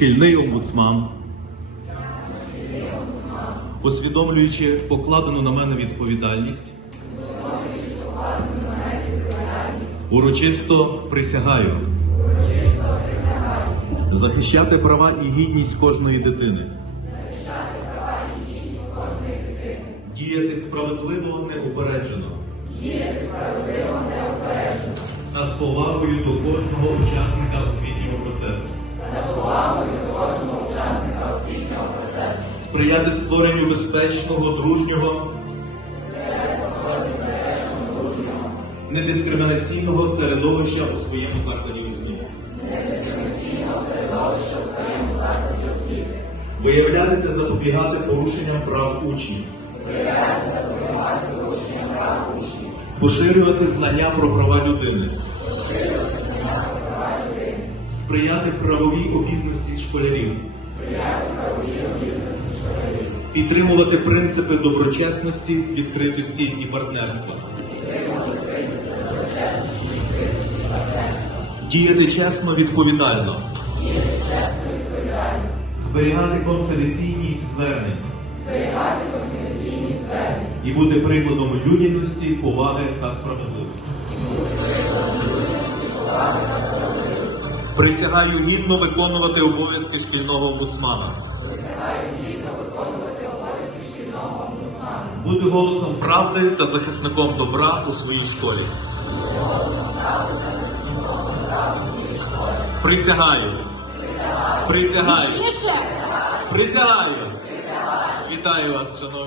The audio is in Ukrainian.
шкільний омбудсман, усвідомлюючи покладену на мене відповідальність, урочисто присягаю захищати права і гідність кожної дитини. Діяти справедливо неупереджено. Та з повагою до кожного учасника освітнього процесу. Сприяти створенню безпечного, дружнього, недискримінаційного середовища у своєму закладі освіти. Виявляти та запобігати порушенням прав учнів. Поширювати знання про права людини. Сприяти правовій обізності школярів. Підтримувати принципи доброчесності, відкритості і партнерства. Діяти чесно, відповідально. Зберігати конфіденційність звернень. І бути прикладом людяності, поваги та справедливості. Присягаю гідно виконувати обов'язки шкільного омбудсмана. Бути голосом правди та захисником добра у своїй школі. Присягаю. Присягаю. Присягаю. Вітаю вас, шановні.